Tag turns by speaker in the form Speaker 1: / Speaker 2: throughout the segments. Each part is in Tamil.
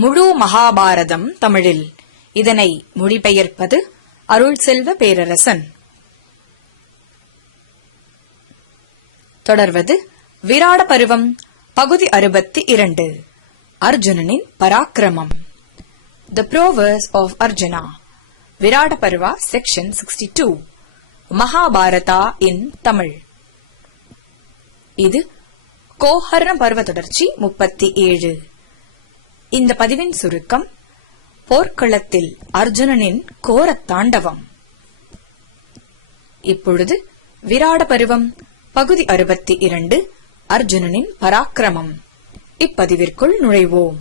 Speaker 1: முழு மகாபாரதம் தமிழில். இதனை மொழிபெயர்ப்பது அருள் செல்வ பேரரசன். தொடர்வது விராட பருவம் பகுதி அறுபத்தி இரண்டு. அர்ஜுனனின் பராக்கிரமம். The prowess of Arjuna Virata Parva section sixty two Mahabharata in Tamil. இது கோஹர்ண பருவ தொடர்ச்சி முப்பத்தி ஏழு. இந்த பதிவின் சுருக்கம் போர்க்களத்தில் அர்ஜுனனின் கோர தாண்டவம். இப்பொழுது விராட பருவம் பகுதி அறுபத்தி இரண்டு அர்ஜுனனின் பராக்கிரமம். இப்பதிவிற்குள் நுழைவோம்.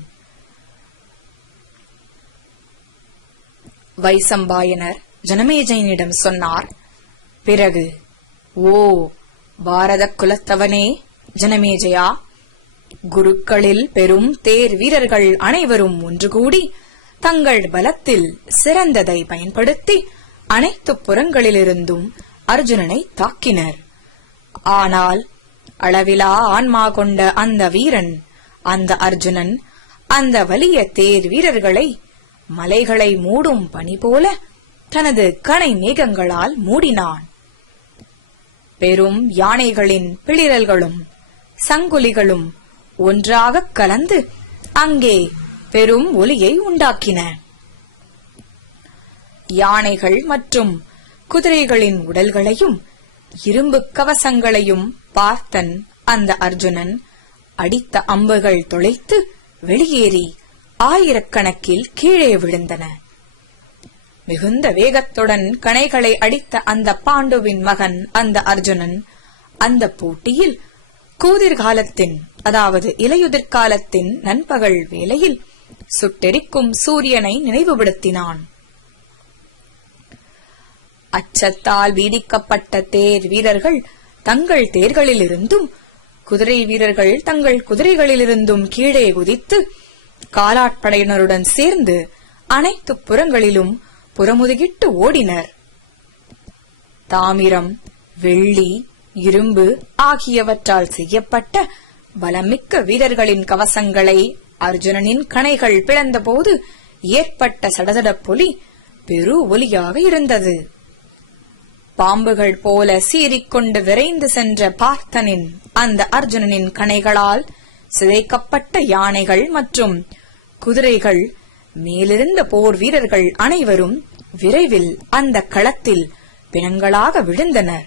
Speaker 1: வைசம்பாயனர் ஜனமேஜயனிடம் சொன்னார் பிறகு ஓ பாரத குலத்தவனே ஜனமேஜயா குருக்களில் பெரும் தேர் வீரர்கள் அனைவரும் ஒன்று கூடி தங்கள் பலத்தில் சிறந்ததை பயன்படுத்தி அனைத்து புறங்களிலிருந்தும் அர்ஜுனனை தாக்கினர். ஆனால் அளவிலா ஆன்மா கொண்ட அந்த வீரன் அந்த அர்ஜுனன் அந்த வலிய தேர் வீரர்களை மலைகளை மூடும் பணி போல தனது கனை மேகங்களால் மூடினான். பெரும் யானைகளின் பிளிரல்களும் சங்குலிகளும் ஒன்றாகக் கலந்து அங்கே பெரும் ஒலியை உண்டாக்கின. யானைகள் மற்றும் குதிரைகளின் உடல்களையும் இரும்பு கவசங்களையும் பார்த்தன் அந்த அர்ஜுனன். அடித்த அம்புகள் தொலைத்து வெளியேறி ஆயிரக்கணக்கில் கீழே விழுந்தன. மிகுந்த வேகத்துடன் கணைகளை அடித்த அந்த பாண்டுவின் மகன் அந்த அர்ஜுனன். அந்த போட்டியில் கூதிர்காலத்தின் அதாவது இலையுதிர் காலத்தின் நண்பகல் வேளையில் சுட்டெரிக்கும் சூரியனை நினைவுபடுத்தினான். அச்சத்தால் வீதிக்கப்பட்ட தேர் வீரர்கள் தங்கள் தேர்களிலிருந்தும் குதிரை வீரர்கள் தங்கள் குதிரைகளிலிருந்தும் கீழே குதித்து காலாட்படையினருடன் சேர்ந்து அனைத்து புறங்களிலும் புறமுதுகிட்டு ஓடினர். தாமிரம் வெள்ளி இரும்பு ஆகியவற்றால் செய்யப்பட்ட பலமிக்க வீரர்களின் கவசங்களை அர்ஜுனனின் கணைகள் பிளந்தபோது ஏற்பட்ட சடசடப்பொலி பெரு ஒலியாக இருந்தது. பாம்புகள் போல சீறிக்கொண்டு விரைந்து சென்ற பார்த்தனின் அந்த அர்ஜுனனின் கணைகளால் சிதைக்கப்பட்ட யானைகள் மற்றும் குதிரைகள் மேலிருந்த போர் வீரர்கள் அனைவரும் விரைவில் அந்த களத்தில் பிணங்களாக விழுந்தனர்.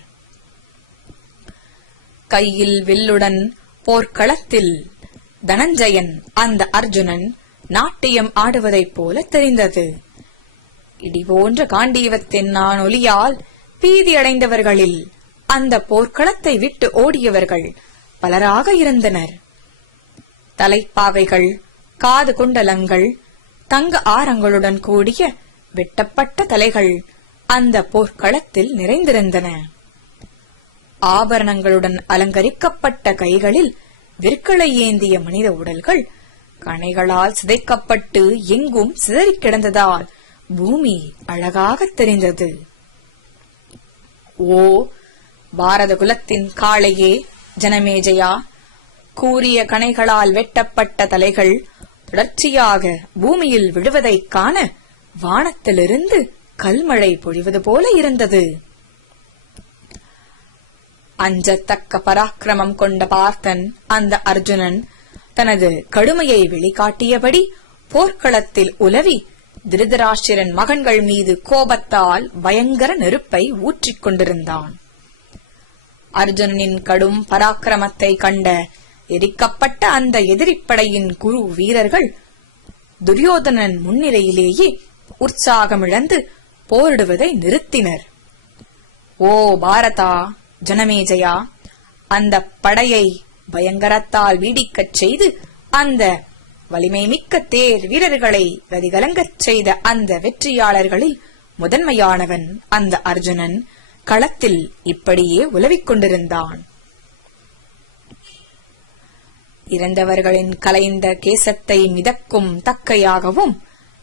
Speaker 1: கையில் வில்லுடன் போர்க்களத்தில் தனஞ்சயன் அந்த அர்ஜுனன் நாட்டியம் ஆடுவதைப் போல தெரிந்தது. இடிபோன்ற காண்டீவத்தின் நான் ஒலியால் பீதியடைந்தவர்களில் அந்த போர்க்களத்தை விட்டு ஓடியவர்கள் பலராக இருந்தனர். தலைப்பாவைகள் காது குண்டலங்கள் தங்க ஆரங்களுடன் கூடிய வெட்டப்பட்ட தலைகள் அந்த போர்க்களத்தில் நிறைந்திருந்தன. ஆபரணங்களுடன் அலங்கரிக்கப்பட்ட கைகளில் விற்களை ஏந்திய மனித உடல்கள் கணைகளால் சிதைக்கப்பட்டு எங்கும் சிதறிக் கிடந்ததால் பூமி அழகாகத் தெரிந்தது. ஓ பாரத குலத்தின் காளையே ஜனமேஜயா கூறிய கணைகளால் வெட்டப்பட்ட தலைகள் தொடர்ச்சியாக பூமியில் விழுவதைக் காண வானத்திலிருந்து கல்மழை பொழிவது போல இருந்தது. அஞ்சத்தக்க பராக்கிரமம் கொண்ட பார்த்தன் அந்த அர்ஜுனன் தனது கடுமையை வெளிக்காட்டியபடி போர்க்களத்தில் உலவி திருதராஷ்டிரன் மகன்கள் மீது கோபத்தால் பயங்கர நெருப்பை ஊற்றிக் கொண்டிருந்தான். அர்ஜுனனின் கடும் பராக்கிரமத்தை கண்ட எரிக்கப்பட்ட அந்த எதிரிப்படையின் குரு வீரர்கள் துரியோதனன் முன்னிலையிலேயே உற்சாகமிழந்து போரிடுவதை நிறுத்தினர். ஓ பாரதா ஜனமேஜயா அந்த படையை பயங்கரத்தால் வீடிக்கச் செய்து அந்த வலிமை மிக்க தேர் வீரர்களை கதிகலங்கச் செய்த அந்த வெற்றியாளர்களில் முதன்மையானவன் அந்த அர்ஜுனன். களத்தில் இப்படியே உலவிக் கொண்டிருந்தான். இறந்தவர்களின் கலைந்த கேசத்தை மிதக்கும் தக்கையாகவும்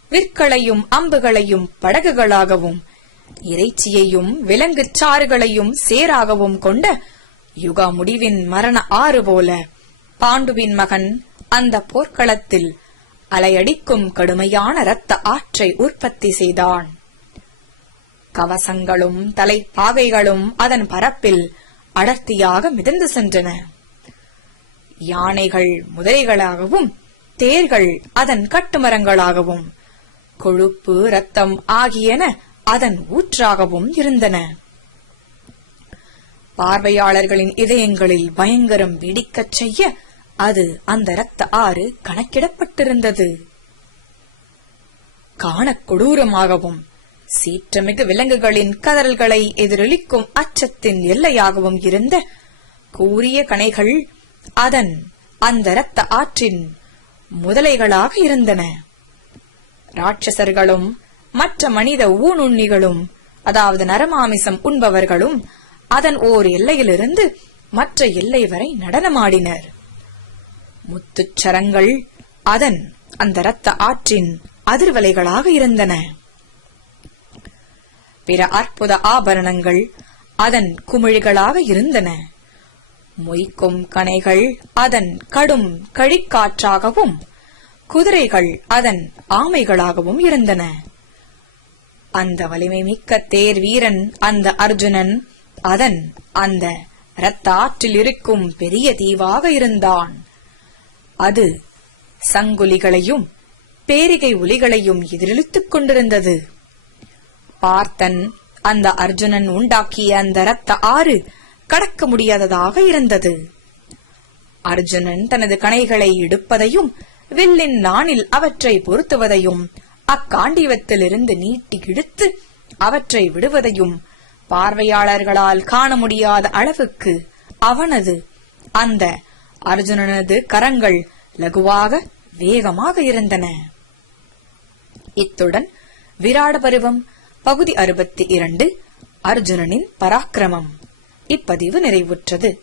Speaker 1: விற்களையும் அம்புகளையும் படகுகளாகவும் இறைச்சியையும் விலங்குச் சாறுகளையும் சேராகவும் கொண்ட யுக முடிவின் மரண ஆறு போல பாண்டுவின் மகன் அந்த போர்க்களத்தில் அலையடிக்கும் கடுமையான இரத்த ஆற்றை உற்பத்தி செய்தான். கவசங்களும் தலைப்பாகைகளும் அதன் பரப்பில் அடர்த்தியாக மிதந்து சென்றன. யானைகள் முதலைகளாகவும் தேர்கள் அதன் கட்டுமரங்களாகவும் கொழுப்பு ரத்தம் ஆகியன அதன் ஊற்றாகவும் இருந்தன. பார்வையாளர்களின் இதயங்களில் பயங்கரம் வெடிக்கச் செய்ய அது அந்த இரத்த ஆறு கணக்கிடப்பட்டிருந்தது. காண கொடூரமாகவும் சீற்றமிகு விலங்குகளின் கதறல்களை எதிரொலிக்கும் அச்சத்தின் எல்லையாகவும் இருந்த கூரிய கணைகள் அதன் அந்த இரத்த ஆற்றின் முதலைகளாக இருந்தன. ராட்சசர்களும் மற்ற மனித ஊனுண்ணிகளும் அதாவது நரமாமிசம் உண்பவர்களும் அதன் ஓர் எல்லையிலிருந்து மற்ற எல்லை வரை நடனமாடினர். முத்துச்சரங்கள் அதன் அந்த இரத்த ஆற்றின் அதிர்வலைகளாக இருந்தன. பிற அற்புத ஆபரணங்கள் அதன் குமிழிகளாக இருந்தன. மொய்க்கும் கணைகள் அதன் கடும் கழிக்காற்றாகவும் குதிரைகள் அதன் ஆமைகளாகவும் இருந்தன. அந்த வலிமை மிக்க தேர் வீரன் அந்த அர்ஜுனன் அதன் அந்த இரத்த ஆற்றில் இருக்கும் பெரிய தீவாக இருந்தான். அது சங்குலிகளையும் பேரிகை ஒலிகளையும் எதிரொலித்துக் கொண்டிருந்தது. பார்த்தன் அந்த அர்ஜுனன் உண்டாக்கிய அந்த இரத்த ஆறு கடக்க முடியாததாக இருந்தது. அர்ஜுனன் தனது கணைகளை எடுப்பதையும் வில்லின் நாணில் அவற்றை பொருத்துவதையும் அக்காண்டிவத்திலிருந்து நீட்டி இழுத்து அவற்றை விடுவதையும் பார்வையாளர்களால் காண முடியாத அளவுக்கு அவனது அந்த அர்ஜுனனது கரங்கள் லகுவாக வேகமாக இருந்தன. இத்துடன் விராட பருவம் பகுதி அறுபத்தி இரண்டு அர்ஜுனனின் பராக்கிரமம். இப்பதிவு நிறைவுற்றது.